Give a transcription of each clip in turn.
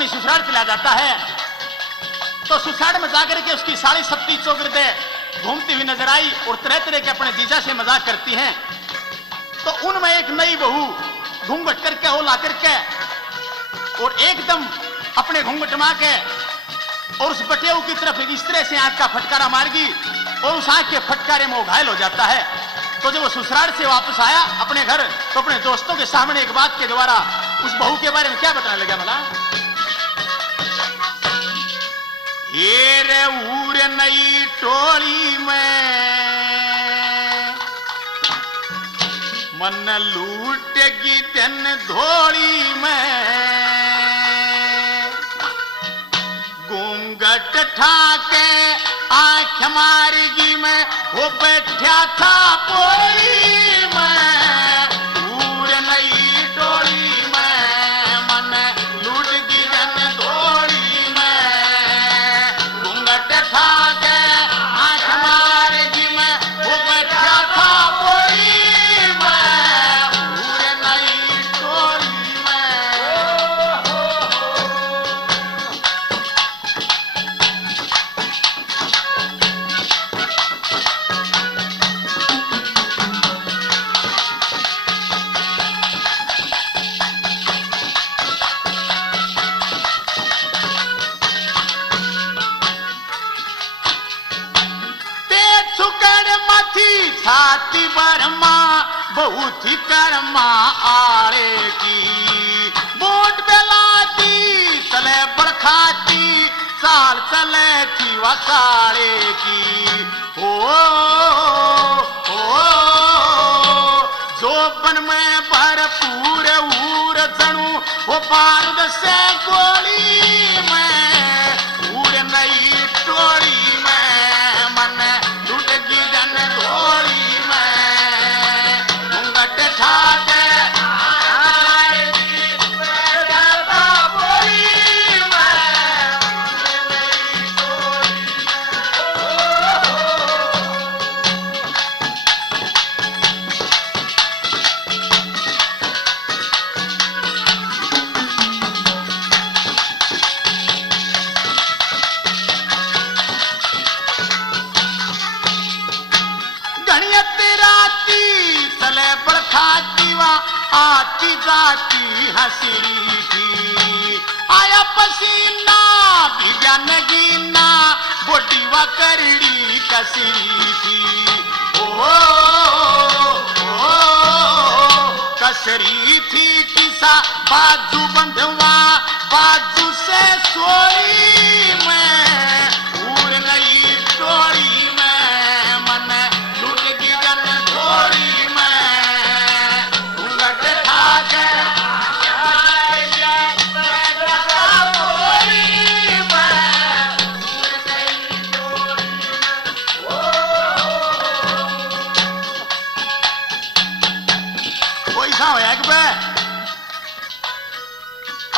अपनी ससुराल चला जाता है तो ससुराल में जाकर के उसकी साड़ी सत्ती चौगिर्दें घूमती हुई नजर आई और तरह तरह के अपने जीजा से मजाक करती हैं। तो उनमें एक नई बहू घूंघट करके हो ला करके और एकदम अपने घूंघट मार के और उस बटेऊ की तरफ इस तरह से आंख का फटकारा मारगी और उस आंख के फटकारे में वो घायल हो जाता है। तो जब वो ससुराल से वापस आया अपने घर तो अपने दोस्तों के सामने एक बात के द्वारा उस बहू के बारे में क्या बताने लगा भला? ये रे ऊर नई टोली में मन लूटेगी तेन धोली में घूंघट ठाके आंख मारगी में वो बैठा था पोली में ऊर नई टोली में मन लूटेगी तेन धोली में घूंघट ठाके आंख मारगी में वो बैठा था पोली छाती बरमा बहुत ही कर्मा आरे की बोट बेलाती चले बड़खाती साल चले थी वकाले की जोबन में भरपूर ऊर जणू वो बारूद से गोली में ऊर नई टोली में मन लुटगी जन गोली आती जाती हसीरी थी आया पसीना भिजा नगीना बोटी व करड़ी कसरी थी कसरी थी किसा बाजू बंधवा बाजू से सोई में उड़ गई टोली में मन लुटगी जन धोरी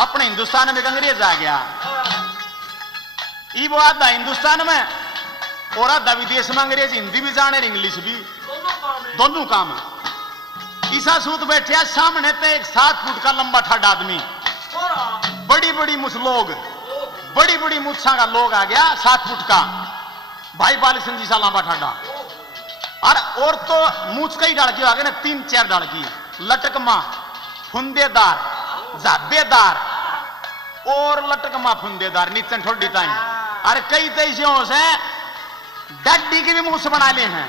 अपने हिंदुस्तान में अंग्रेज आ गया वो आधा हिंदुस्तान में और आधा विदेश में अंग्रेज हिंदी भी जाने इंग्लिश भी दोनों काम है। ईसा सूत बैठे सामने ते एक 7 फुट का लंबा ठाड आदमी बड़ी बड़ी मुछ लोग बड़ी बड़ी मुच्छा का लोग आ गया 7 फुट का भाई बाल सिंह जी सा लंबा ठाडा और तो मूछ कई डाल की आ गए ना 3-4 डाल की लटकमा फुंदेदार जाबेदार और लटकमा फुंदेदार नीचे ठोडी ताई अरे कई तैसियों से डड्डी की भी मूछ बना ले हैं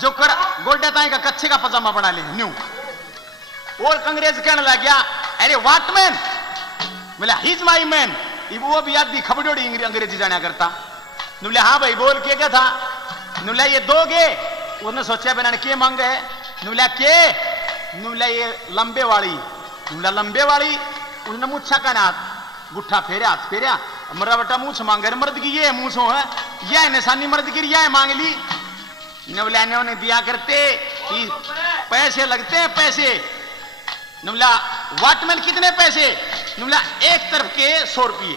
जो कर गोल्डे ताई का कच्चे का पजामा बना ले न्यू और अंग्रेज कहने लग गया अरे व्हाट मैन बोला हिज माई मैन वो भी आदमी खबड़ोड़ी अंग्रेजी जाना करता बोले हाँ भाई बोल के क्या था बोला ये दोगे उसने सोचा बनाने के मांगे है बोला के बोला ये लंबे वाली बोला लंबे वाली उसने मुच्छा का नाथ गुट्ठा फेरा मरा बटा मूछ मांगे मर्द की ये मूछो है यह निशानी मर्द की यह मांग ली नवलाने उन्हें दिया करते कि पैसे लगते हैं पैसे नवला वाटमैन कितने पैसे नवला एक तरफ के 100 रुपये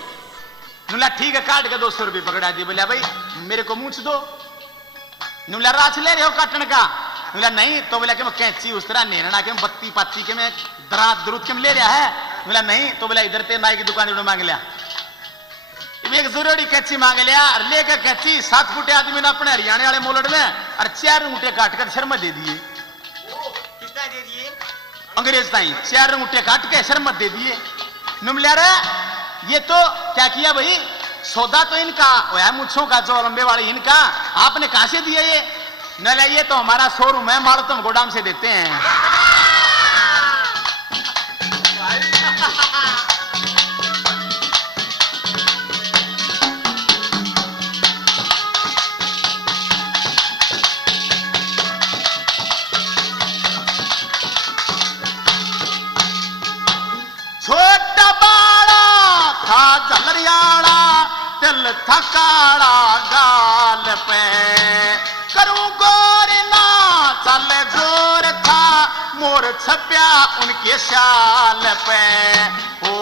नवला ठीक है काट के 200 रुपये पकड़ा दिए बोला भाई मेरे को मूछ दो नवला राछ ले रहे हो काटने का बोला नहीं तो बोला कि मैं कैंची उस तरह नेरना के बत्ती पाती के मैं दरात दुरुत के ले रहा है बोला नहीं तो बोला इधर ते नाई की दुकान जोड़ मांग लिया। एक जरूरी कच्ची मांग लिया और लेकर कच्ची 7 फुटे आदमी ने अपने हरियाणा वाले मोलड़ में और 4 अंगूठे काट कर शर्मा दे दिए। कितना दे दिए? अंग्रेज ताई 4 अंगूठे काट के शर्मा दे दिए। नुमलिया रे ये तो क्या किया भाई, सौदा तो इनका वह मुच्छों का जो लंबे वाले इनका, आपने कहां से दिया ये? न लाइए तो हमारा शोरूम है, माल तुम गोदाम से देते हैं। छोटा बाड़ा था झलरियाड़ा, तिल था काड़ा गाल पे, करूं गोर ना चल गोर था, मोर छप्या उनके शाल पे। ओ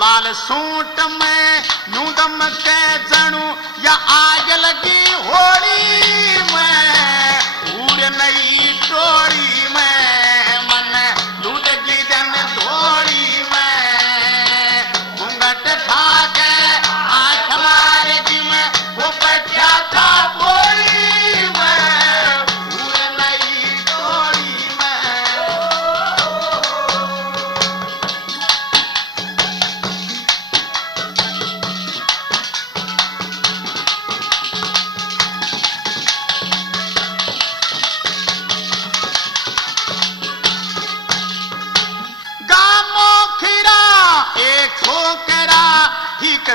लाल सूट में यूं दम के जनू या आग लगी होली में, उड़ नई टोली में, मन लूटगी जन धोली में, घूंघट ठाके आंख मारेगी में, वो बैठा था बोली में, उड़ नई टोली में।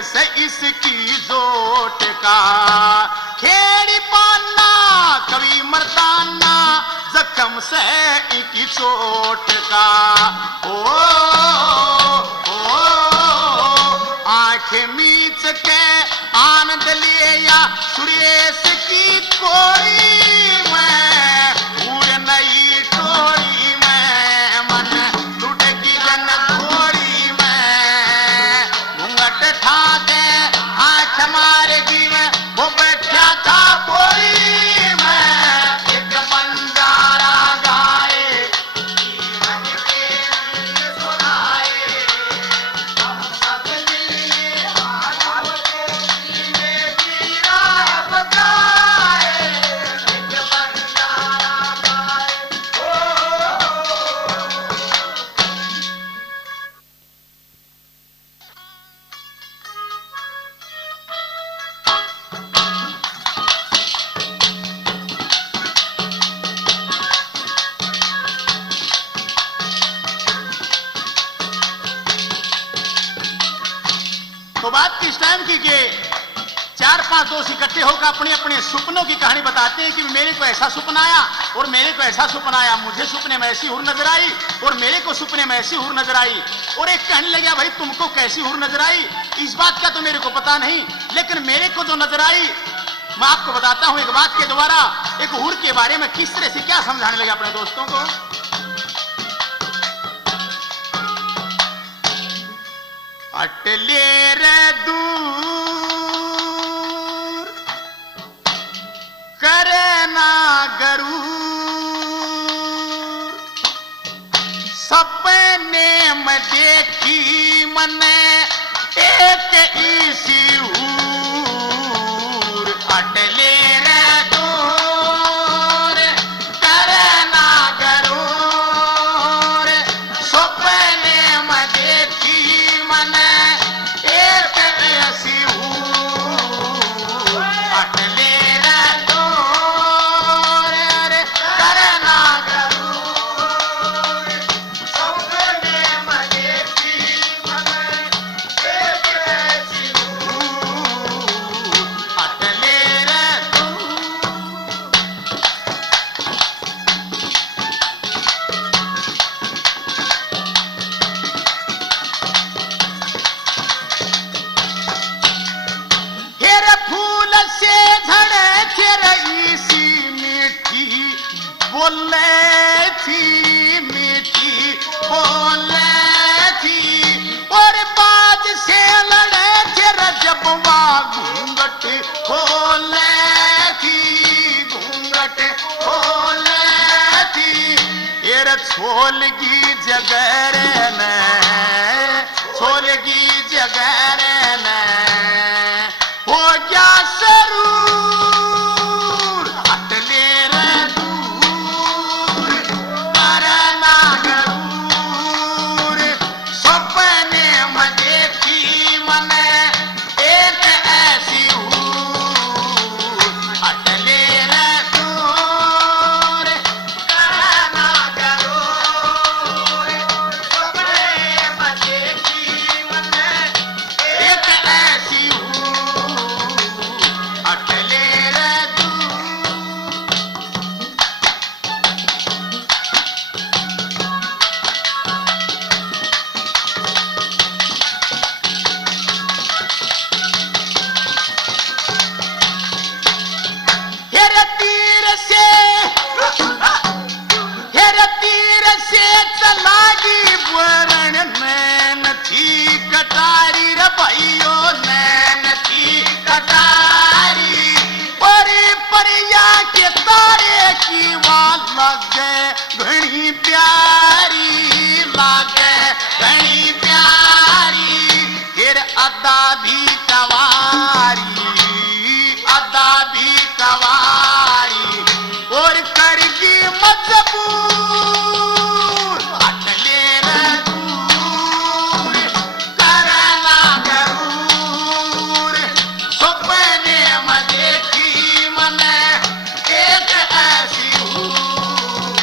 से इसकी जोट का खेड़ी पाना कभी मर्दाना, जख्म से इनकी चोट का। ओ आंख मीच के आनंद लिया सुरेश की कोई में, उड़ नई टोली में, मन लुटकी जन थोड़ी में, घूंघट ठाके आंख मारेगी में, वो बैठा था बोली में, एक बंजारा गाए जीवन के लिए सुनाए, हम सब मिलिए आजाद कोठी में जीना बताए, एक बंजारा गाए। तो बात किस टाइम की कि 4-5 दोस्त इकट्ठे होकर अपने अपने सपनों की कहानी बताते हैं कि मेरे को ऐसा सपना आया और मेरे को ऐसा सपना आया, मुझे सपने में ऐसी हुर नजर आई और मेरे को सपने में ऐसी हुर नजर आई। और एक कहने लगा भाई तुमको कैसी हुर नजर आई, इस बात का तो मेरे को पता नहीं, लेकिन मेरे को जो नजर आई मैं आपको बताता हूं एक बात के द्वारा, एक हुर के बारे में किस तरह से क्या समझाने लगे अपने दोस्तों को। अटले रे दूर करे ना गरूर, सपने में देखी मने एक इसी हूर, अटले रे दूर करे ना गरूर, सपने में देखी मने एक ऐसी हूर, अटले रे दूर करे ना गरूर, सपने में देखी मने एक ऐसी हूर। छोलगी जगर ने छोलगी जगर ने हो गया सरूर हटले रे दूर करना गरूर सपने में देखी मने एक ऐसी हूर हटले रे दूर करना गरूर सपने में देखी मने एक ऐसी हूर हटले रे दूर हेरे तीर से चलागी वरण नैन थी कटारी रे भाइयों नैन थी कटारी परी परिया के तारे की वाल लगे घनी प्यारी लागे घनी प्यारी फिर अदा भी कवारी अदा भी कवारी और करगी मजबूर हटले रे दूर करना गरूर सपने में देखी मने एक ऐसी हूर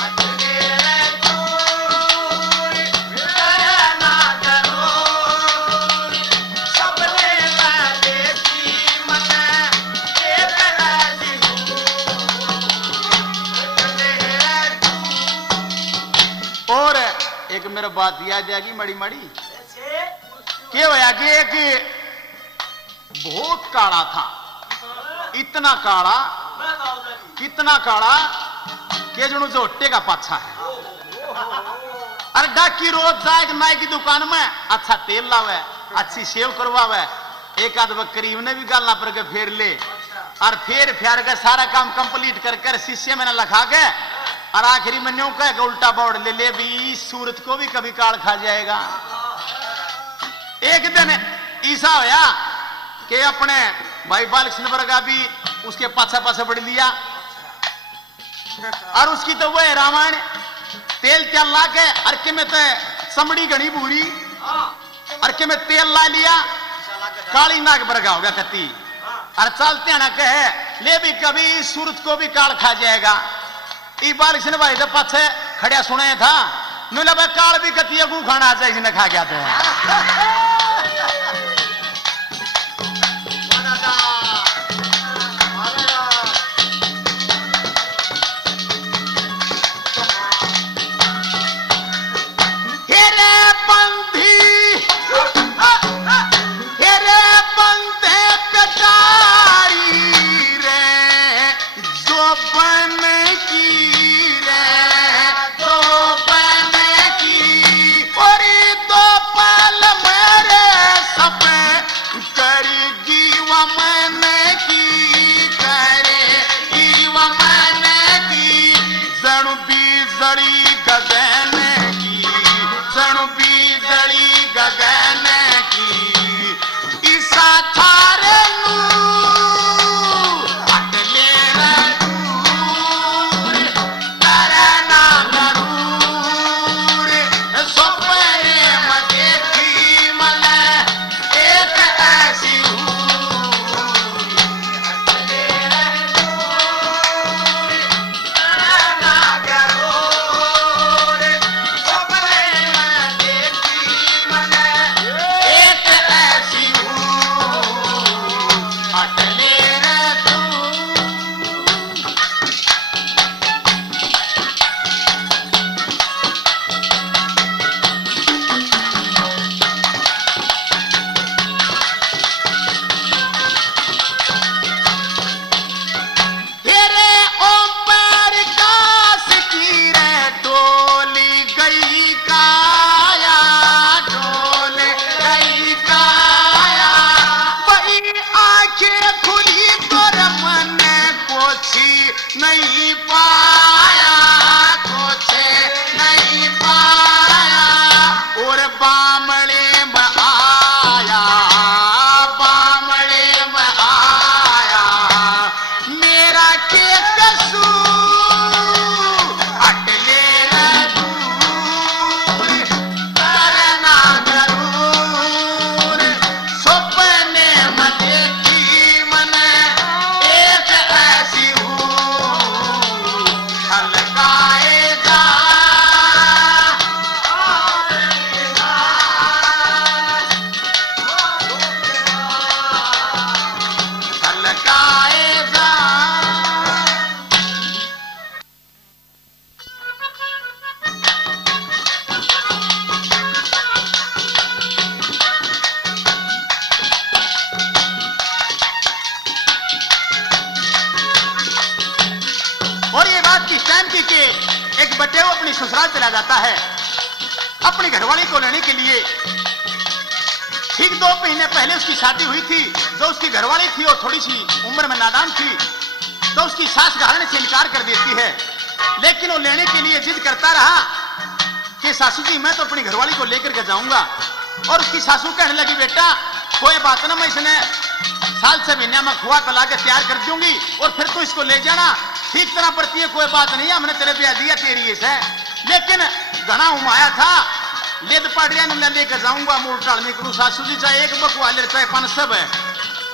हटले रे दूर करना गरूर सपने में देखी मने एक ऐसी और एक मेरा बात याद आएगी मड़ी मड़ी क्या होया कि एक बहुत काला था इतना काला कितना काला कि जो झोटे का पाछा है अरे डाकी रोज जाए नाई की दुकान में अच्छा तेल लावे अच्छी सेव करवावे एक आध करीब ने भी गालना पर के फेर ले और फेर के सारा काम कंप्लीट कर शीशे में न लखा के और आखिरी में न्यू कह के उल्टा बोर्ड ले ले भी इस सूरत को भी कभी काल खा जाएगा। एक दिन ऐसा होया कि अपने भाई बालकृष्ण वर्गा भी उसके पाछा पाछा बढ़ लिया और उसकी तो वह रामायण तेल त्याल ला के अर्के में तो समड़ी घनी भूरी अर्के में तेल ला लिया काली नाग बरगा हो गया कत्ती और चलते ना कहे ले भी कभी इस सूरत को भी काल खा जाएगा। ई बालकृष्ण भाई तो पाछे खड़िया सुने था नुला भाई काल भी कती गु खाना आ जाए खा गया था लड़की के एक बटे वो अपनी ससुराल चला जाता है अपनी घरवाली को लेने के लिए। ठीक 2 महीने पहले उसकी शादी हुई थी। जो उसकी घरवाली थी वो थोड़ी सी उम्र में नादान थी, तो उसकी सास घराने से इनकार कर देती है। लेकिन वो लेने के लिए जिद करता रहा कि सासू जी मैं तो अपनी घरवाली को लेकर के जाऊंगा। और उसकी सासू कहने लगी बेटा कोई बात ना, मैं इसने साल से महीने में खुआ तला के तैयार कर दूंगी और फिर तू इसको ले जाना, ठीक तरह पड़ती है, कोई बात नहीं, हमने तेरे ब्याह दिया तेरी है। लेकिन घना उमाया था, लेद पाटिया ने लेकर जाऊंगा, मूल टाल नहीं करूं। सासू जी चाहे एक बकवा ले चाहे 5 सब है,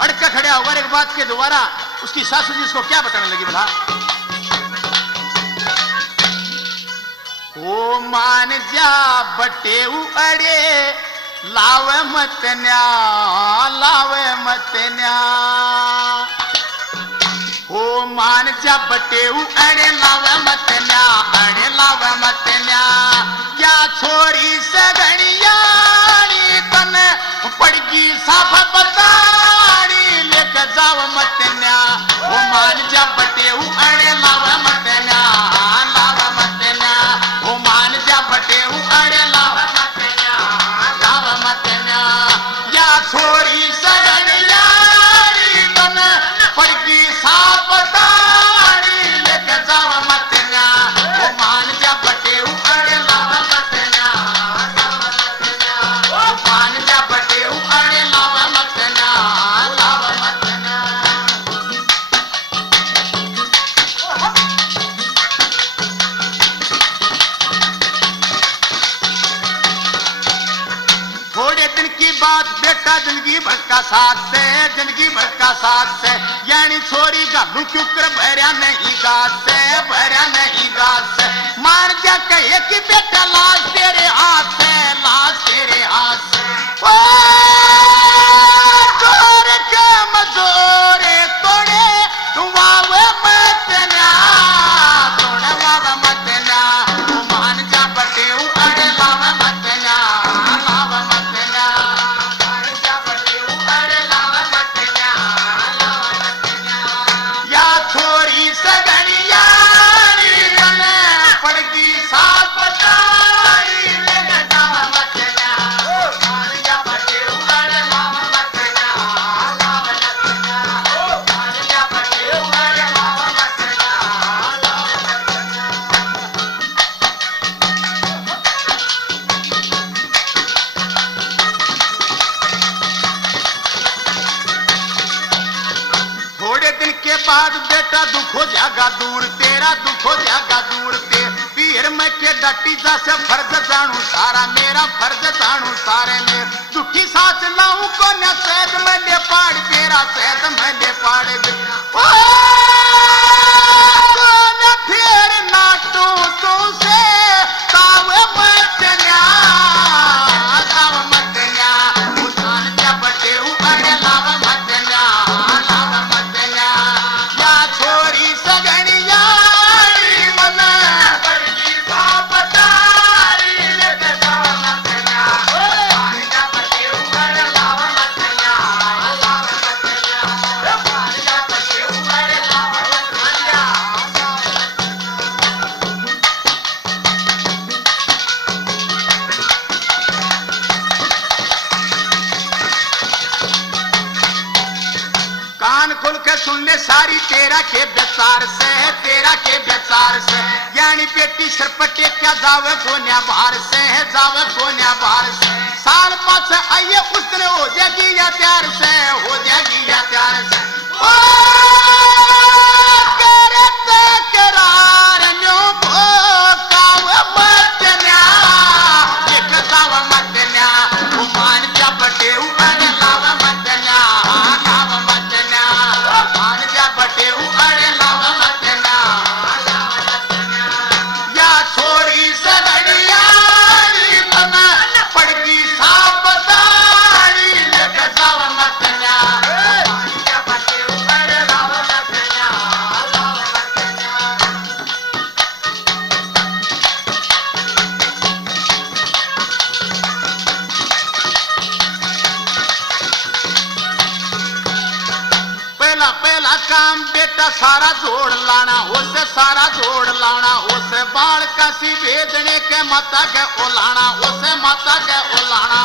अड़का खड़ा होगा एक बात के दोबारा। उसकी सासू जी उसको क्या बताने लगी बोला, ओ मान जा बटे अड़े लावे मत न्या, लावे मत न्या। ओ मान जा बटे अड़े लावे मत न्या, अड़े लावे मत न्या। या छोरी सगणियाणी तन पड़गी साफ बताड़ी लेके जाव मत न्या। ओ मान जा बटे अड़े लावे मत न्या, लावे मत न्या। ओ मान जा बटे अड़े लावे मत न्या, लावे मत न्या। या छोरी सगणियाणी तन पड़गी साफ बताड़ी लेके जाव मत न्या। ओ मान जा बटे अड़े लावे मत न्या, लावे मत न्या। ओ मान जा बटे अड़े लावे मत न्या, लावे मत न्या। थोड़े दिन की बात बेटा जिंदगी भर का साथ से, जिंदगी भर का साथ से। यानी छोरी गालू क्यों कर भरया नहीं गात से, भरया नहीं गात से। मार जा कहे कि बेटा लाश तेरे हाथ से, लाश तेरे हाथ से। ओ तोरे के मजोरे तोड़े वावे मत ना, तोड़े वावे मत ना। ओ मान जा बटे अड़े लावे मत ना, लावे मत ना। मान जा बटे अड़े लावे मत ना, लावे मत ना। या छोरी सगणियाणी तन पड़गी साफ बताड़ी लेके जावे मत ना। मान जा बटे अड़े लावे मत ना, लावे मत ना। मान जा बटे अड़े लावे मत ना, लावे मत ना। थोड़े दिन के बाद बेटा दुख हो जाएगा दूर तेरा, दुख हो जाएगा दूर ते। पीर मैं के डटी जा से फर्ज जानू सारा, मेरा फर्ज जानू सारे में। झूठी सांस लाऊं को न सैद में ले पाड़ तेरा, सैद में ले पाड़ दे। ओ न फिर नाटू तू से तावे मत न्या, तावे मत न्या। उठान जा बटे अड़े लावे मत न्या, लावे मत न्या। या छोरी सगणियाणी मन पड़गी साफ बताड़ी लेके जावे मत न्या। मान जा बटे अड़े लावे मत न्या, लावे मत न्या। मान जा बटे अड़े लावे मत न्या, लावे मत न्या। कान खोल के सुन ले सारी तेरा के बेचार से, तेरा के बेचार से। यानी बेटी सरपटे क्या जावे कोन्या बाहर से, जावे कोन्या बाहर से। साल पास आइए उस दिन हो जाएगी या प्यार से, हो जाएगी या प्यार से। ओ करे ते करार न्यो भोकावे मत न्या, एक जावे मत न्या। ओ मान जा बटे अड़े लावे मत न्या, लावे मत न्या। मान जा बटे अड़े लावे मत न्या, लावे मत न्या। या छोरी सगणियाणी तन पड़गी साफ बताड़ी लेके जावे मत न्या। मान जा बेटा सारा जोड़ लाना उसे सारा जोड़ लाना उसे बाल कसी भेजने के माता के ओलाना उसे माता के ओलाना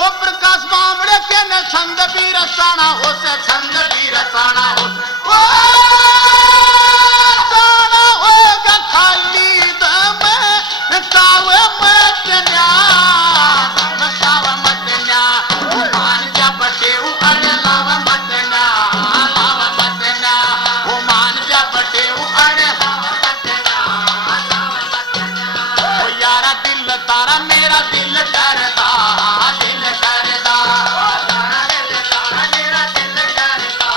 ओ प्रकाश बामड़े के न छंद भी रसाना उसे छंद भी रसाना ओ साना होगा खाली दम तावे मटन्या तावे मटन्या मान जा बटे अरे लाव मटन्या लाव मटन्या ओ मान जा बटे अरे लाव मटन्या लाव मटन्या ओ यारा दिल तारा मेरा दिल डरदा दिल डरदा तारा दिल तारा मेरा दिल डरदा।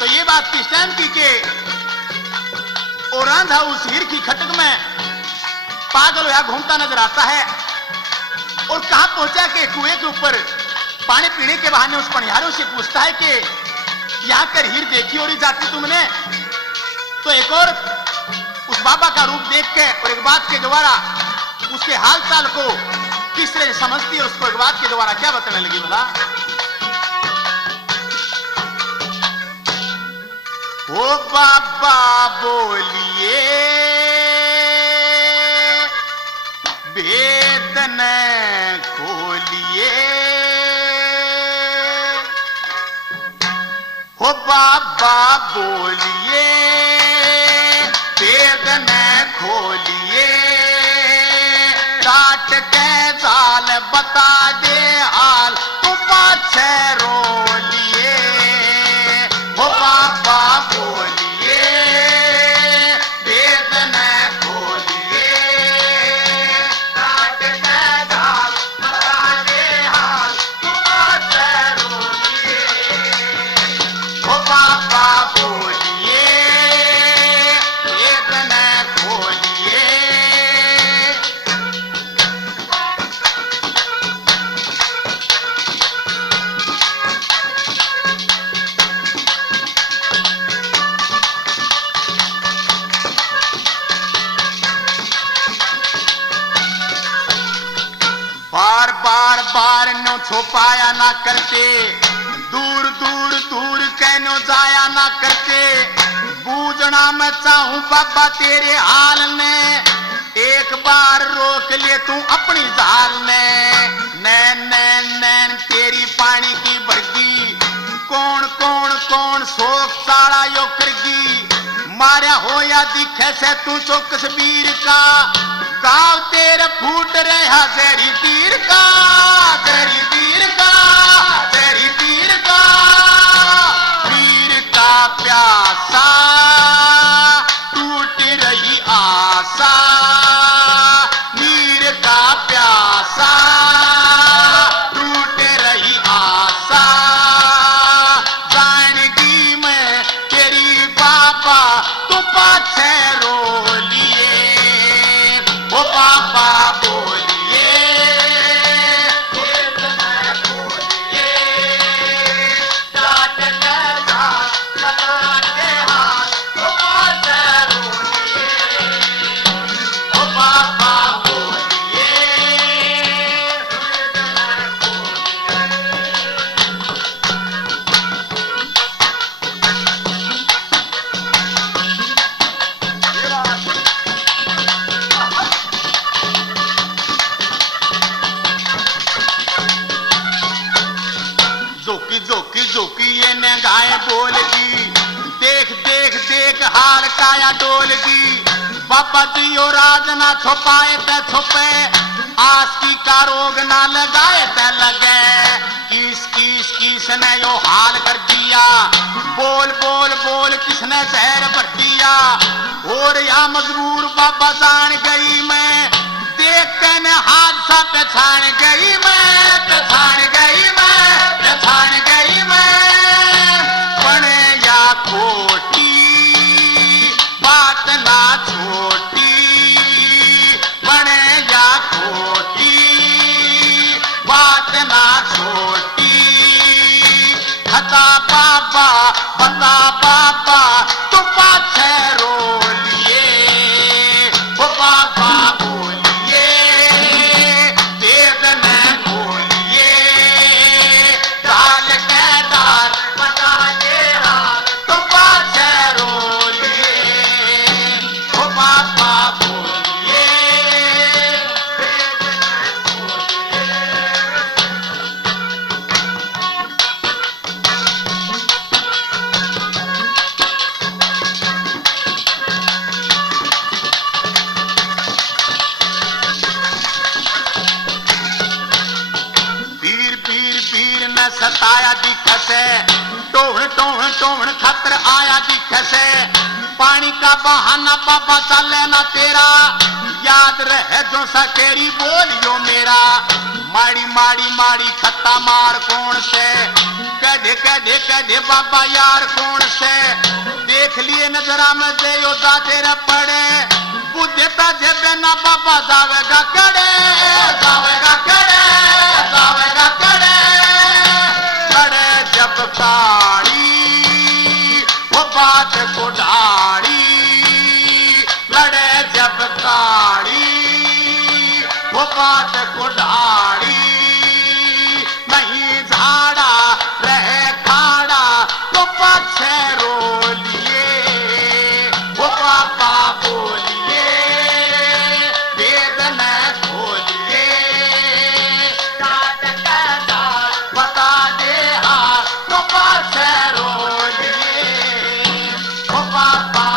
तो ये बात किस टाइम की के और रांधा उस हीर की खटक में पागल होया घूमता नजर आता है और कहां पहुंचा के कुएं के ऊपर पानी पीने के बहाने उस पनिहारों से पूछता है कि यहां कर हीर देखी और जाती तुमने। तो एक और उस बाबा का रूप देख के और एक बात के द्वारा उसके हाल चाल को किस तरह समझती है उसको एक बात के द्वारा क्या बताने लगी बोला ओ बाबा बोलिए भेद न खोलिए हो बाबा बोलिए भेद न खोलिए काट के जाल बता दे हाल तू पाछे रो लिए हो बाबा बोलिए भेद न खोलिए काट के जाल बता दे हाल तू पाछे रो लिए हो बाबा बोलिए भेद न खोलिए। बार बार बार नो छुपाया ना करते दूर दूर दूर कहनो जाया ना करते बूझना मैं चाहूं बाबा तेरे हाल में एक बार रोक ले तू अपनी जाल में नैन नैन नैन तेरी पानी की भरगी कौन कौन कौन शोक साड़ा यो करगी मारा हो या दिखे से तू चौकस वीर का गाँव तेरे फूट रहा जरी तीर का जरी तीर का जरी तीर का वीर का प्यासा टूट रही आशा वीर का प्यासा टूट रही आशा जानगी में तेरी बाबा तू पाछे रो लिए ओ बाबा बोलिए भेद न खोलिए डांट के जाल बता दे हाल ओ पाछे रो लिए ओ बाबा बोलिए भेद न जोकी जोकी जोकी ये ने गाय बोलगी देख देख देख हाल काया डोलगी बाबा जी ओ राज ना छुपाए ते छुपे आस की का रोग ना लगाए ते लगे किस किस किसने यो हाल कर दिया बोल बोल बोल किसने जहर भर दिया और या मजबूर बाबा जान गई मैं देख के न हादसा पहचान गई मैं पहचान गई मैं पहचान गई मैं बने या खोटी बात ना छोटी बने या खोटी बात ना छोटी बता बाबा सताया दिखे से, टोहन टोहन टोहन खतर आया दिखे से, पानी का बहाना बाबा चले ना तेरा, याद रहे जो सकेरी बोलियो मेरा, माड़ी माड़ी माड़ी खत्ता मार कौन से, कह दे बाबा यार कौन से, देख लिए नजरा में दे योदा तेरा पड़े, बुद्धे पे जेबे ना बाबा जावेगा कड़े, जावेगा कड़े, जावेगा कड़े, कड़े जब काड़ी वो बात को ढाड़ी, लड़े जब काड़ी वो बात को ढाड़ी, नहीं झाड़ा रहे खाड़ा तो पछे रो लिए, वो पापा बोलिए वेद न खोलिए, काट के दाल बता दे हाँ तो पछे रो लिए, वो पापा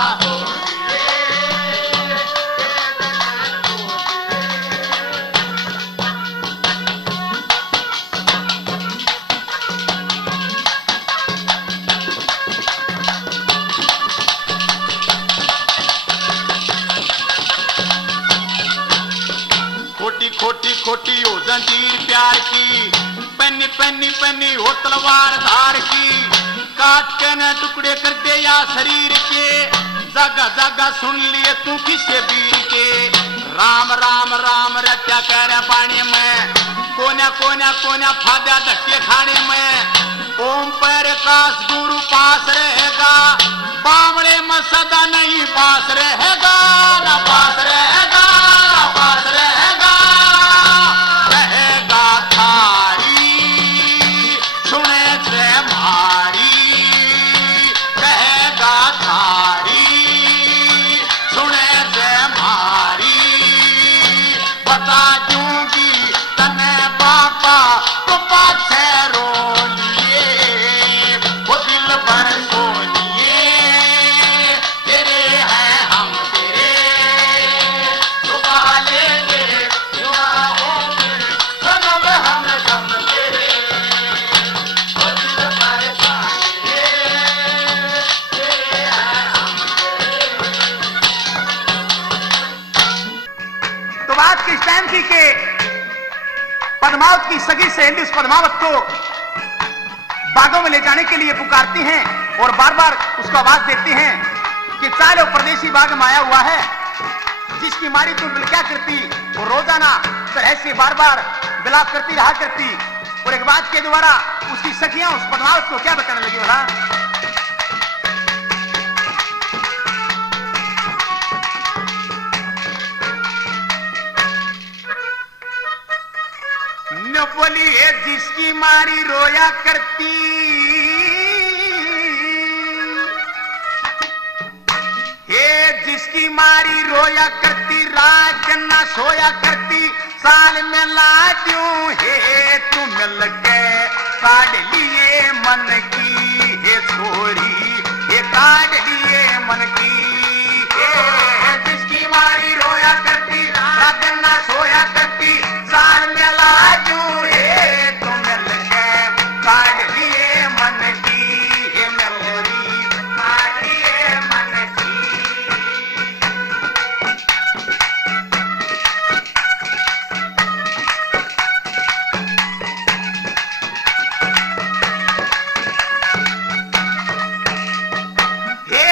खोटी खोटी हो जंजीर प्यार की, पन्नी पन्नी पन्नी हो तलवार धार की, काट के न टुकड़े कर दे या शरीर के, जगह जगह सुन लिए तू किसे वीर के, राम राम राम रट्या करे पानी में, कोना कोना कोना फादा धक्के खाने में, ओम प्रकाश गुरु पास रहेगा, बावड़े में सदा नहीं पास रहेगा, ना पास रहेगा, ना पास रहेगा, रहेगा थारी सुने से मारी, रहेगा थारी सुने से मारी, बता दूंगी तने बाबा तो पाछे रो लिए, वो दिल भर सो लिए, तेरे हैं हम तेरे, दुआ लेंगे दुआ होंगे, सनम हम जम तेरे, वो दिल भर साए, तेरे हैं हम तेरे। तो बात किस टाइम की के पद्मावत की सगी सहेली उस पद्मावत को बागों में ले जाने के लिए पुकारती हैं और बार बार उसको आवाज देती हैं कि चालो परदेसी बाग में आया हुआ है, जिसकी मारी तुम क्या करती, वो रोजाना तरह से बार बार विलाप करती रहा करती, और एक बात के द्वारा उसकी सखियां उस पद्मावत को क्या बताने लगी बोला, न बोली है जिसकी मारी रोया करती, हे जिसकी मारी रोया करती, रात न सोया करती, साल में ला दूं हे तू मिल के काट लिए मन की, हे छोड़ी हे काट लिए मन की, हे जिसकी मारी रोया करती, रात न सोया करती, साल में ला दूं हे तू मिल के काट लिए मन की, हे मेरी काट लिए मन की। हे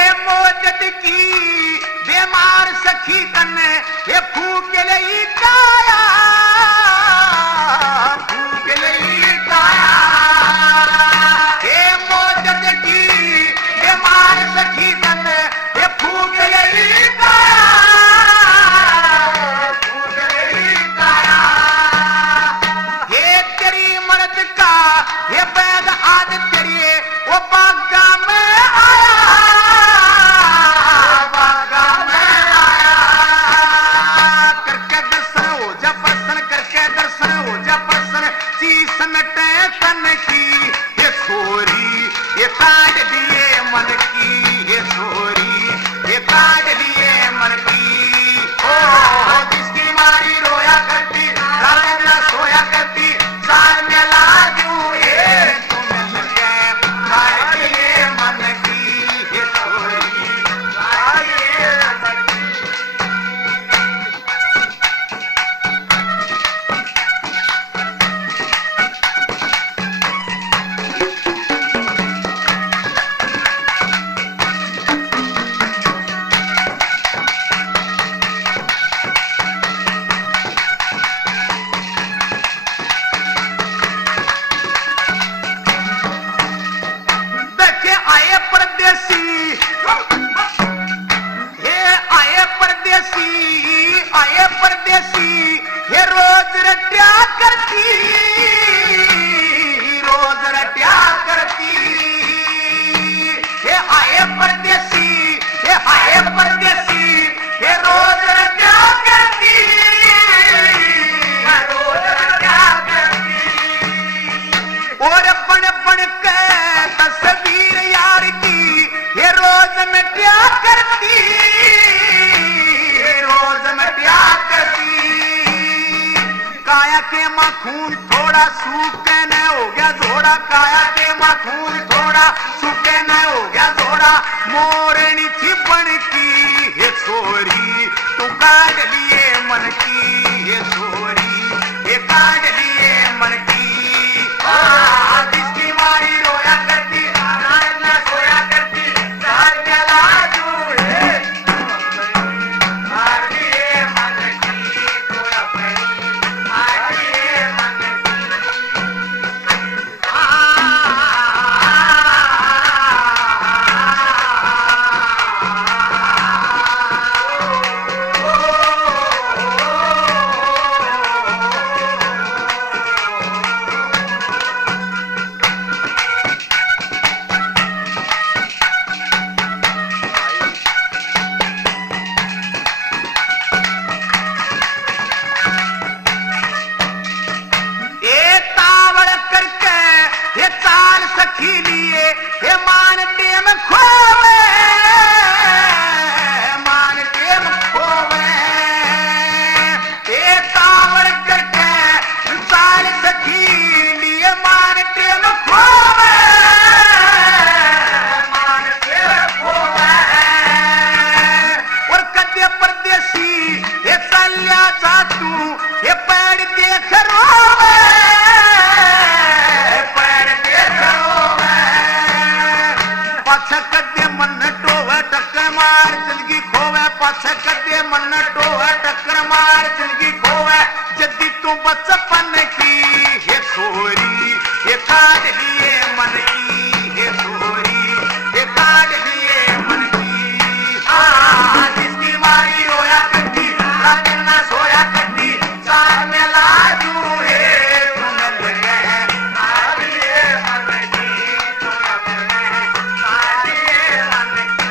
रट्या करती, रोज रट्या करती। हे आए परदेसी, हे आए परदेसी, हे रोज रट्या करती, रोज रट्या करती। और बन बन के तस्वीर यार की ये रोज में क्या करती, रोज में क्या करती। काया के माखून थोड़ा सूखे न हो गया जोड़ा, काया के माखून थोड़ा सूखे न हो गया जोड़ा। मोरनी थी बन की ये छोरी तू काट लिए मन की, ये छोरी ये काट लिए मन की। जिसकी मारी रोया करती, ना सोया करती, सार मेला जूड़े मार लिए मन की, तो अपनी मार लिए मन सखी लिए हे मान टेम खोवे, मान टेम खोवे। हे तावड़ करके साल सखी लिए मान टेम खोवे, मान टेम खोवे। और कद्य परदेसी हे चल्या जातू हे पैर देख रोवे, कदे मन टोवे टक्कर मार जिंदगी खोवे, पाछ कदे मन टोवे टक्कर मार जिंदगी खोवे। जदी तू बचपन की ये छोरी ये काट लिए मन की, ये छोरी ये काट लिए मन की। जिसकी मारी रोया करती, रात ना सोया करती, चार में लाजू है तुम लगे मारिए मन की, तो अपने मारिए मन की।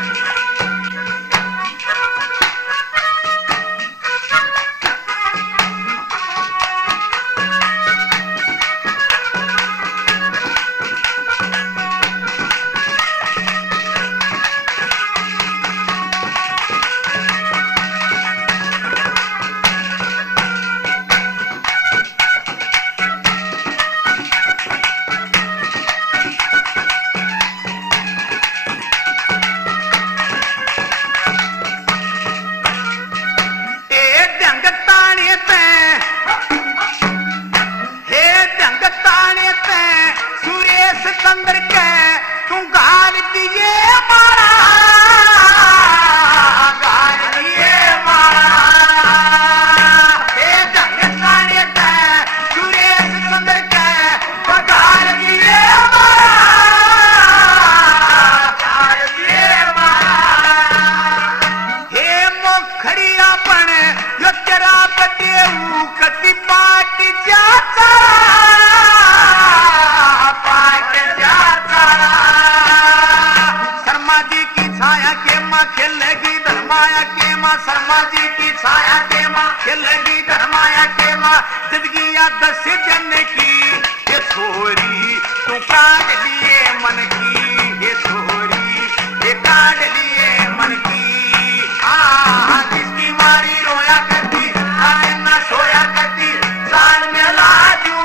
सिकंदर के तू गाल दिए मारा, गाल दिए मारा। हे जंग साने के सुरेश सिकंदर के तू गाल दिए मारा, गाल दिए मारा। हे मोखड़िया पण यो तेरा बटेऊ कति पाट जाता, खेलेगी धर्माया के माँ, शर्मा जी की छाया के माँ खेलेगी धर्माया के माँ। जिंदगी या 10 जन की ये छोरी तू काट लिए मन की, ये छोरी ये काट लिए मन की। जिसकी मारी रोया करती, रात ना सोया करती, साल में लाजू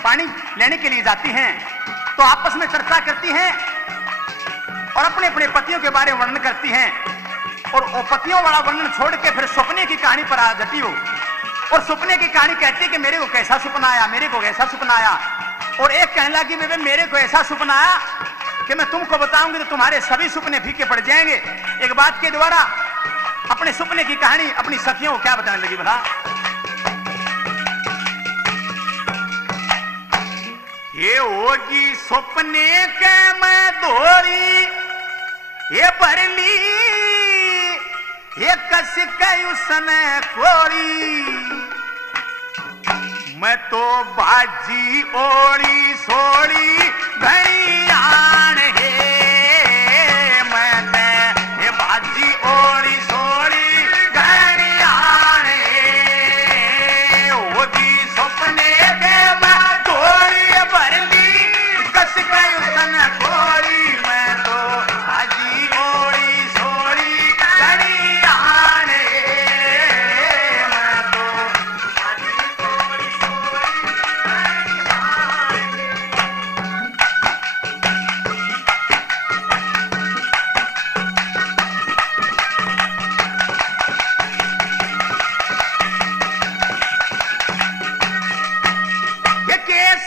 पानी लेने के लिए जाती हैं तो आपस में चर्चा करती हैं और अपने अपने पतियों के बारे में वर्णन करती हैं और वो पतियों वाला वर्णन छोड़ के फिर सपने की कहानी पर आ जाती हो और सपने की कहानी कहती है कि मेरे को कैसा सपना आया, मेरे को कैसा सपना आया। और एक कहने लगी बेबे मेरे को ऐसा सपना आया कि मैं तुमको बताऊंगी तो तुम्हारे सभी सपने फीके पड़ जाएंगे। एक बात के द्वारा अपने सपने की कहानी अपनी सखियों को क्या बताने लगी भला। ये होगी सपने के मैं दौड़ी ये भरली ये कस के उसने कोरी मैं तो बाजी ओड़ी सोड़ी घड़ियान है मैं ये बाजी ओड़ी सोड़ी घड़ियान है होगी सपने के मैं दौड़ी भरली कस के उसने कोरी मैं तो बाजी ओड़ी सोड़ी घड़ियान है मैं तो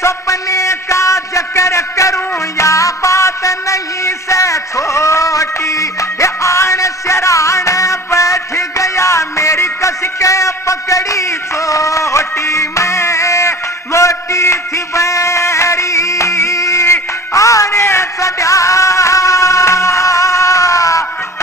सपने का जिक्र करूं या बात नहीं से छोटी ये आण शराण बैठ गया मेरी कस के पकड़ी चोटी में लोटी थी बैरी आने चढ़ा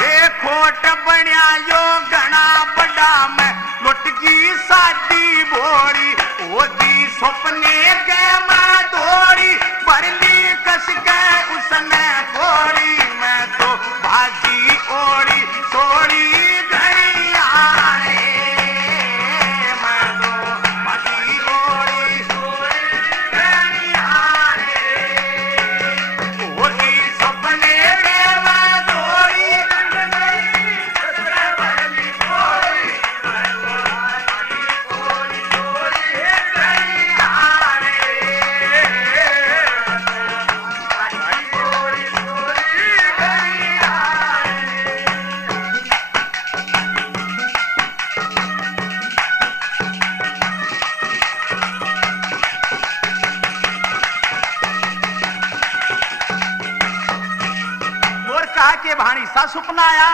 ये खोट बनिया यो घना बड़ा मैं लुटकी साडी बोरी होगी सपने के मैं दौड़ी भरली कस के उसने गोरी मैं तो भाजी ओड़ी सोड़ी घड़ियान है मैं तो भाजी ओड़ी सोड़ी घड़ियान है होगी सपने के मैं दौड़ी भरली गोरी मैं तो भाजी ओड़ी सोड़ी घड़ियान और कहा कि भाणी सा सपना आया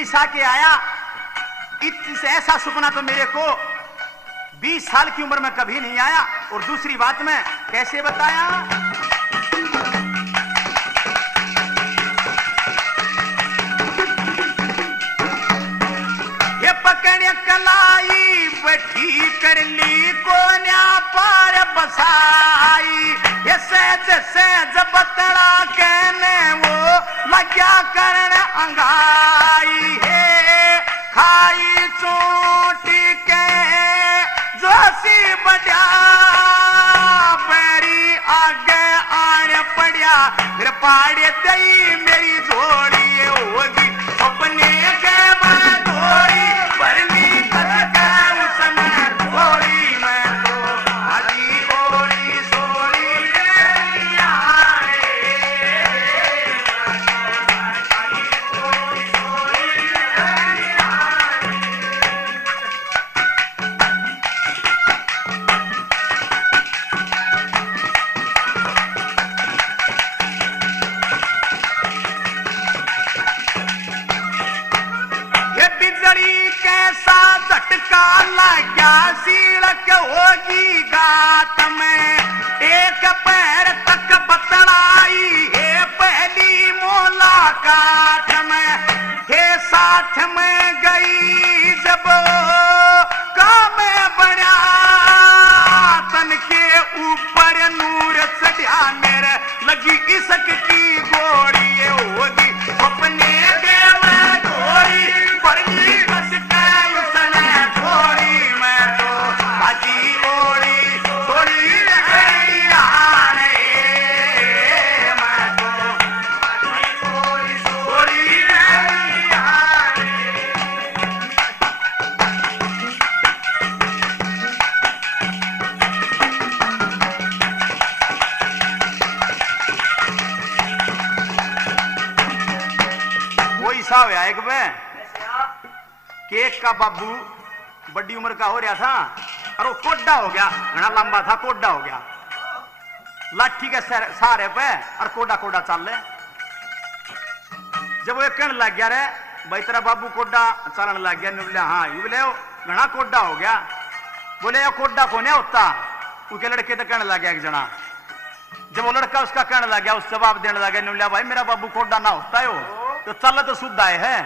ईसा के आया इससे ऐसा सपना तो मेरे को 20 साल की उम्र में कभी नहीं आया। और दूसरी बात में कैसे बताया ये पकड़ कलाई बैठी कर ली कोन्या पार बसाई ये सहज बतड़ा कहने वो लग्या करण अंगाई है खाई चोटी के जोशी बढ़िया पैरी आगे आने पड़िया फिर पाड़े दई मेरी जोड़ी होगी सपने के मैं दौड़ी भरली कस के उसने गोरी मैं तो भाजी ओड़ी सोड़ी घड़ियान है भाजी ओड़ी सोड़ी घड़ियान ये बिजली कैसा झटका लगा सीलक होगी गात में एक पैर तक बतलाई है पहली मुलाकात में हे साथ में गई जब काम बना तन के ऊपर नूर चढ़ा मेरे लगी इसक की गोरी होगी अपने के मैं गोरी भरली कस के उसने गोरी मैं तो भाजी ओड़ी सोड़ी घड़ियान है मैं तो भाजी ओड़ी सोड़ी घड़ियान ऐसा होया एक बे केक का बाबू बड़ी उम्र का हो रहा था और वो कोड्डा हो गया, घना लंबा था, कोड्डा हो गया, लाठी के सहारे पे और कोडा कोडा चल रहे। जब वो कहने लग गया रे भाई तेरा बाबू कोड्डा चलने लग गया, बोले हाँ यू बोले घना कोड्डा हो गया। बोले ये कोड्डा कोने होता, उसके लड़के तो कहने लग गया एक जना। जब वो लड़का उसका कहने लग गया, उस जवाब देने लगा, बोलिया भाई मेरा बाबू कोड्डा ना होता है, तो चल तो शुद्ध आए है,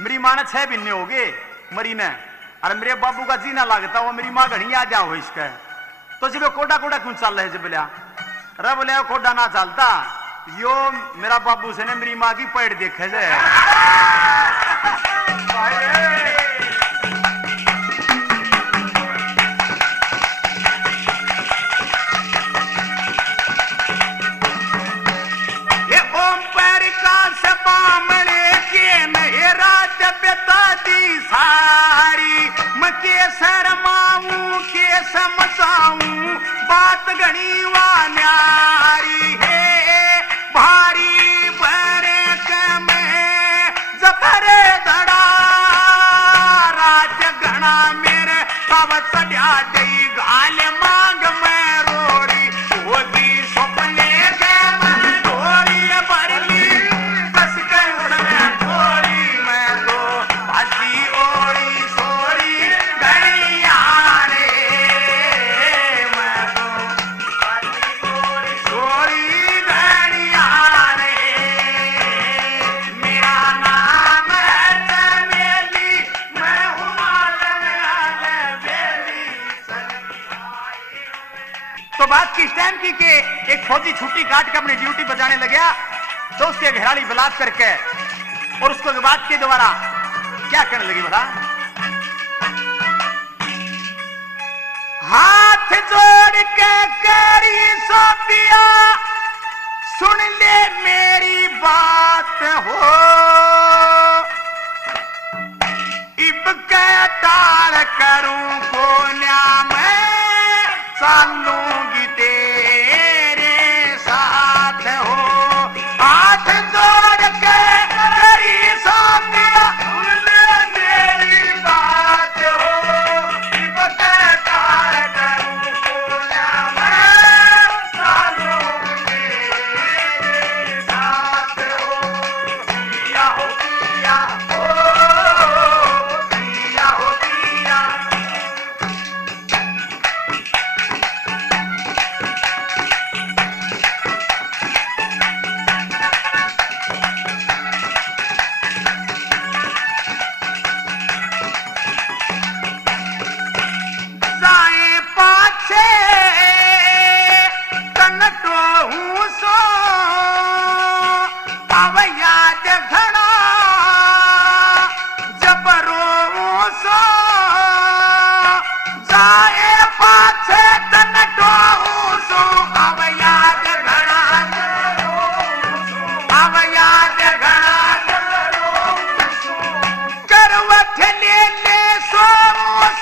मेरी माँ ने 6 महीने हो गए मरी ने, अरे मेरे बाबू का जीना लगता, वो मेरी माँ घड़ी आ जाओ इसका, तो जब कोडा कोडा क्यों चल रहे? जब बोलिया अरे बोले कोडा ना चलता, यो मेरा बाबू से ने मेरी माँ की पेड़ देखे से। ये ओम प्रकाश बामणे के नहरा जबता दी सारी, मैं के शर्माऊं के समझाऊं बात घनी वा न्यारी है, भारी भरे कमे जबरे धड़ा राज घना मेरे तब चढ़ा गई गाल मांग में रोड़ी, होगी सपने के मैं डोरी भरली बस गई उसमें थोड़ी, मैं तो भाजी ओड़ी सोड़ी गड़िया रे, मैं तो भाजी ओड़ी सोड़ी गड़िया रे, मेरा नाम है चमेली, मैं हूँ मालन बेली तो बात किस टाइम की के एक फौजी छुट्टी काट के अपनी ड्यूटी बजाने लग गया, तो उसके घराली बलात् करके और उसको बात के द्वारा क्या करने लगी बता। हाथ जोड़ के करी सोपिया सुन ले मेरी बात हो, इब के टाल करूं कोन्या मैं चलूंगी तेरे साथ हो, हाथ जोड़ के करी सोपिया सुन ले मेरी बात हो, इब के टाल करूं कोन्या मैं चलूंगी तेरे साथ हो, पिया हो पिया हो पिया हो पिया। जाए पाछे कनटो हूँ सो अब याद घड़ा जबरो सो, जाए पाछे कनटो हूँ सो अब याद घड़ा, अब याद घड़ा करवट ले ले सो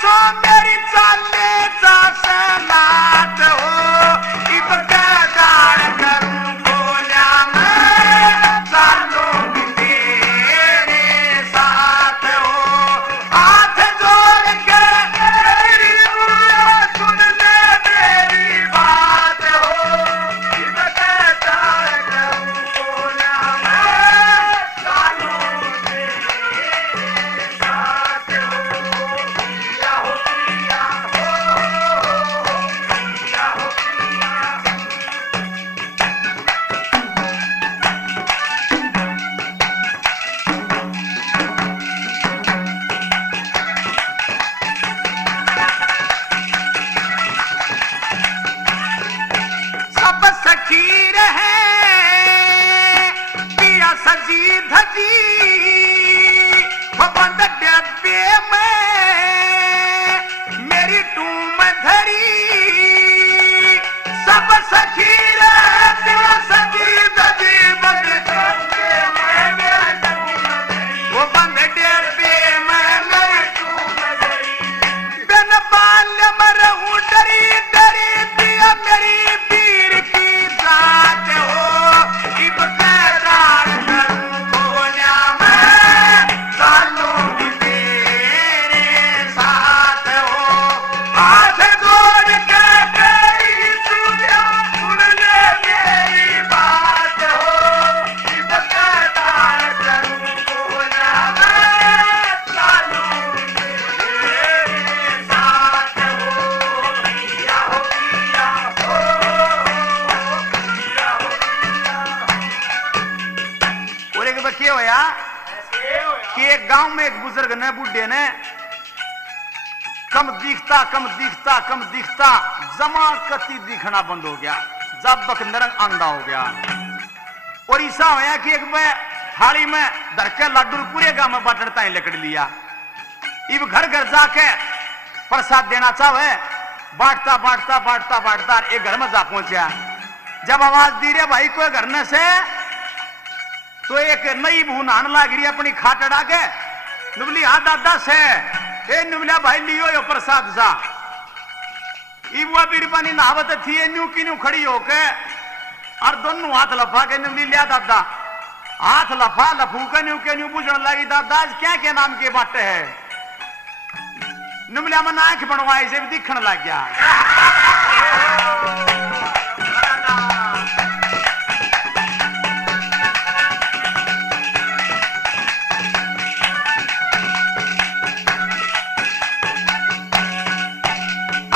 सो मेरी चाले जा सनात हो, इब का दान करूं बोला मैं चलूंगी तेरे साथ हो, हाथ जोड़ के मेरी सुन ले मेरी बात हो, इब का दान करूं बोला मैं चलूंगी तेरे साथ हो, पिया हो पिया हो पिया हो पिया। सब सखी रहे पिया सजी धजी, वो बंद डब्बे में मेरी टूम धरी, सब सखी रहे पिया सजी धजी बंद डब्बे में मेरी टूम धरी, वो बंद डब्बे में मेरी टूम धरी, बिन बाल मरहूं डरी डरी पिया मेरी पीर की जात हो, इब के दान करूं बोला मैं एक बच्चे होया कि एक गांव में एक बुजुर्ग ने बूढ़े ने कम दिखता जमा कति दिखना बंद हो गया, जब बक नरंग अंधा हो गया। और ऐसा होया कि एक में थाली में धर के लड्डू पूरे गांव में बांटता ही लकड़ लिया। इब घर घर जाके प्रसाद देना चाहे, बांटता एक घर में जा पहुंचा। जब आवाज दी रे भाई कोई घर में से, तो एक नई बहू नहान लाग रही अपनी खाट अड़ा के। नुबली हाँ दादा से ए नुबलिया भाई लियो यो प्रसाद सा। इबुआ बीरबानी नहावत थी न्यू की न्यू खड़ी होके और दोनों हाथ लफा के नुबली लिया दादा। हाथ लफा लफू के न्यू पूछने लगी दादा आज क्या क्या नाम के बाटे है। नुबलिया मन आंख बनवाई से भी दिखने लग गया।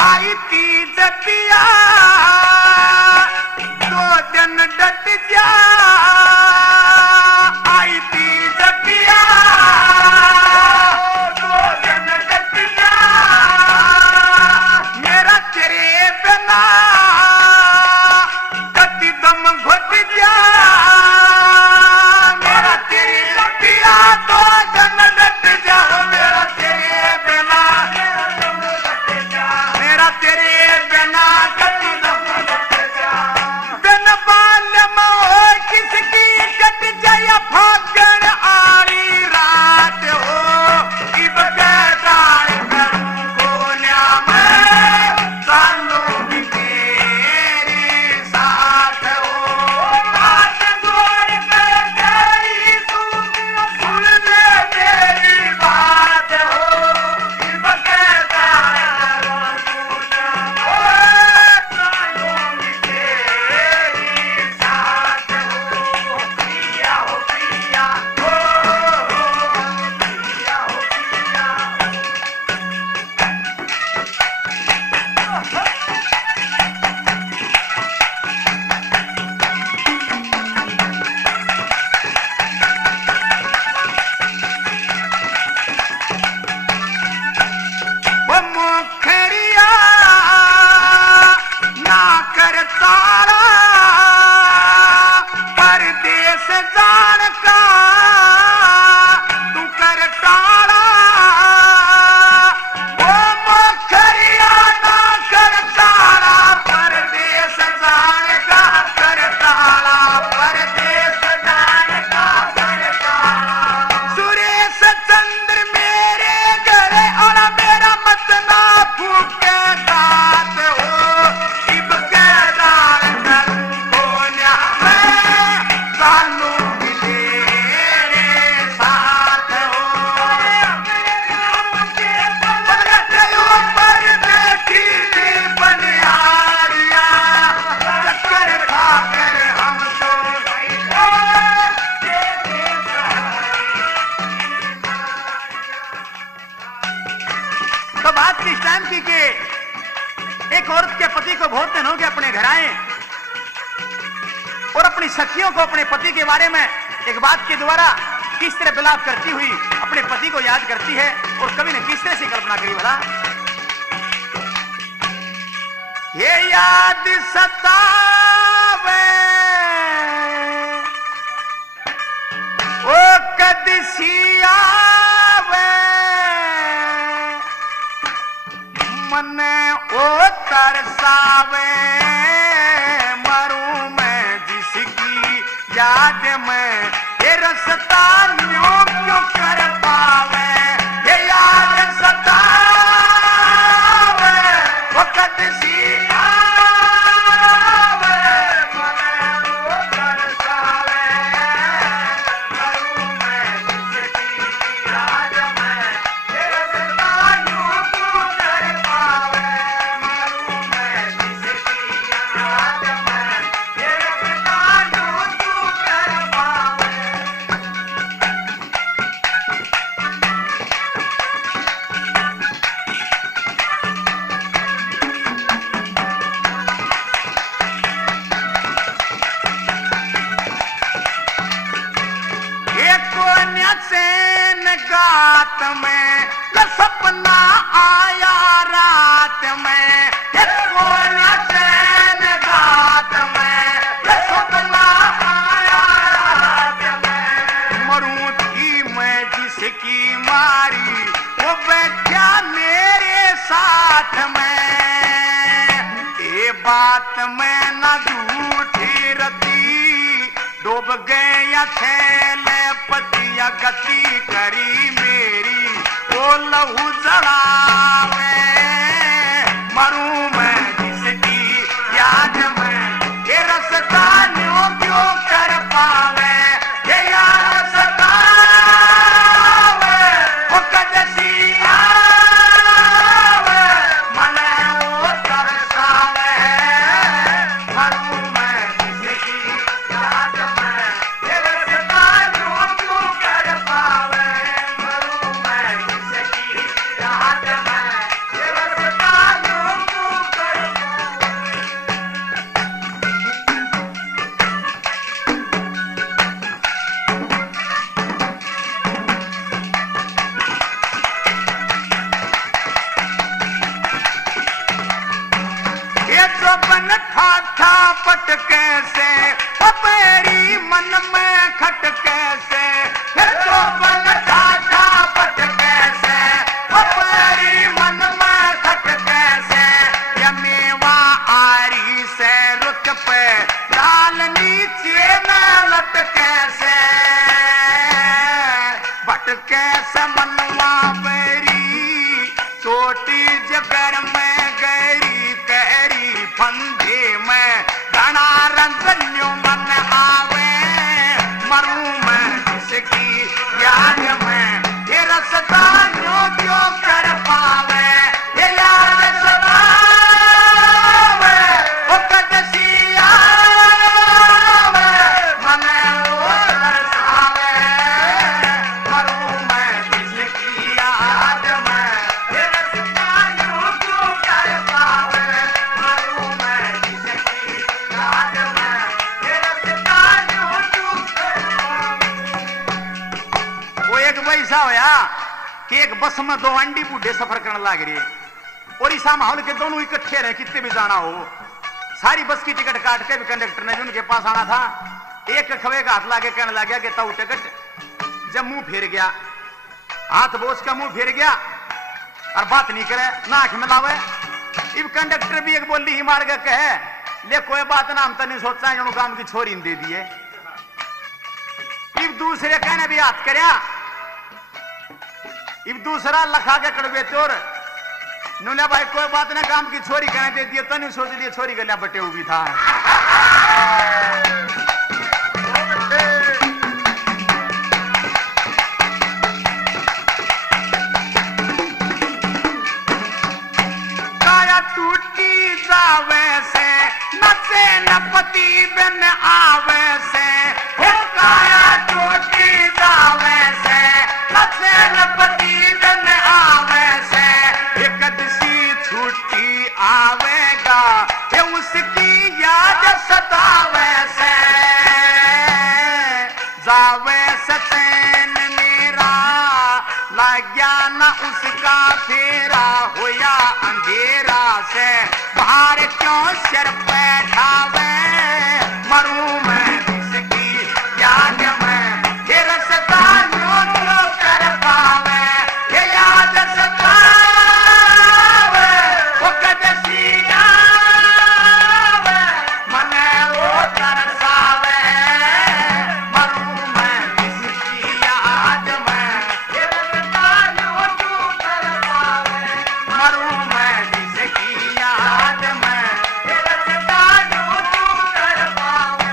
आई तीज पिया 2 दिन डट जा, आई तीज पिया 2 दिन डट जा, मेरा तेरे बिना कति दम घुट जा, मेरा तेरे पिया 2 दिन डट जा, मेरा तेरे बिना तेरे बिना कति दम घुट जा, बिन बाल मोह किसकी कट जाए फागण आड़ी रात हो। इब गदार करूं गोल्या में सानू भी तेरे साथ हो। बात जोड़ कर तेरी सुन ले तेरी बात हो। इब गदार सखियों को अपने पति के बारे में एक बात के द्वारा किस तरह विलाप करती हुई अपने पति को याद करती है और कवि ने किस तरह से कल्पना करी भला। ये याद सतावे ओ कदसी आवे मन ओ तरसावे याद में ये रसता क्यों कर पावे। ये याद सतावे वो कदसी आवे मन वो तरसावे मरू में जिसकी याद में ये रसता क्यों कर पावे। मरू में जिसकी याद में ये रसता सैन गात में ये सपना आया रात में, ये सोना सैन गात में ये सपना आया रात में। मरूं थी मैं जिसकी मारी वो बैठा मेरे साथ में, ये बात में न झूठी रती, डूब गए या छेले पतिया गति करी मेरी, वो लहू जलावे। मरूं मैं जिसकी याद में ये रसता न्यों क्यों कर पावे, ये याद सतावे वो कदसी आवे, मने वो तरसावे। मरूं मैं जिसकी याद में ये रसता न्यों क्यों कर पावे, मरूं मैं जिसकी याद में ये रसता न्यों क्यों कर पावे। ये जो बन ठाठा पटके से मेरी मन में खटके से, ये जो बन ठाठा पटके से मेरी मन में खटके से, ये मेवा आरी से रुक पे डाल नीचे में लटके से, भटके से मनवा मेरी छोटी जगर में गहरी कहरी फंदे में घना रंजन्यों मन आवे। मरूं मैं जिसकी याद में ये रसता न्यों क्यों कर पावे, ये याद सतावे वो कदसी आवे, मने वो तरसावे। मरूं मैं जिसकी याद में ये रसता न्यों क्यों कर पावे, मरूं मैं जिसकी याद में ये रसता न्यों क्यों कर पावे। वो एक वैसा होया कि एक बस में दो अंडी बूढ़े सफर करने लग रहे, और इस माहौल के दोनों इकट्ठे रहे, कितने भी जाना हो। सारी बस की टिकट काट के भी कंडक्टर ने जो उनके पास आना था, एक खवे का हाथ लाके कहने लग गया कि ताऊ टिकट। जब मुंह फेर गया, हाथ बोझ का मुंह फेर गया और बात नहीं करे, ना आंख मिलावे। इब कंडक्टर भी एक बोली ही मार के कहे, ले कोई बात ना, हम तो नहीं सोचा जो काम की छोरी ने दे दिए। इब दूसरे कहने भी हाथ करया, इब दूसरा लखा के कड़वे चोर नुने भाई कोई बात ना, काम की छोरी कहने दे दिए, तो नहीं सोच लिए छोरी गलिया बटे हुई था। काया टूटी जावे से नचे नपति बिन आवे से, हो काया टूटी जावे से नचे नपति बिन आवे से, एक दिसी छुट्टी आवेगा ये उसकी याद सतावे से। जावे सचैन मेरा लाग्या न उसका फेरा, होया अंधेरा से बाहर क्यों सिर पे ठावे। मरूं मैं जिसकी याद में ये रसता न्यों क्यों कर पावे, ये याद सतावे वो कदसी आवे, मने वो तरसावे। मरूं मैं जिसकी याद में ये रसता न्यों क्यों कर पावे, मरूं मैं जिसकी याद में ये रसता न्यों क्यों कर पावे।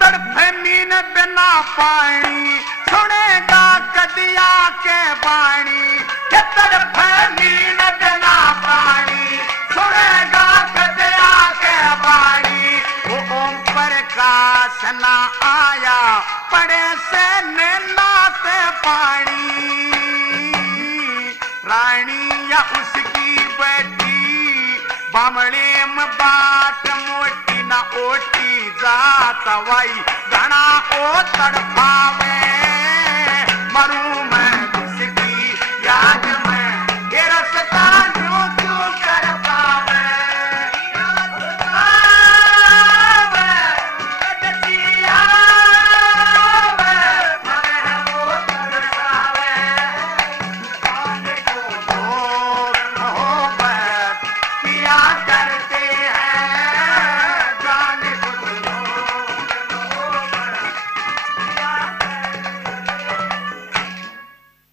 तड़फे मीन बिना पानी सुनेगा कदिया के बाणी, ये तड़फे मीन बिना पानी सुनेगा कदिया के बाणी। वो ओम प्रकाश ना आया पड़े से नैना से पानी, उसकी बेटी बामणे में बाट मोटी ना ओटी जात वाई घना ओ तड़पावे मरू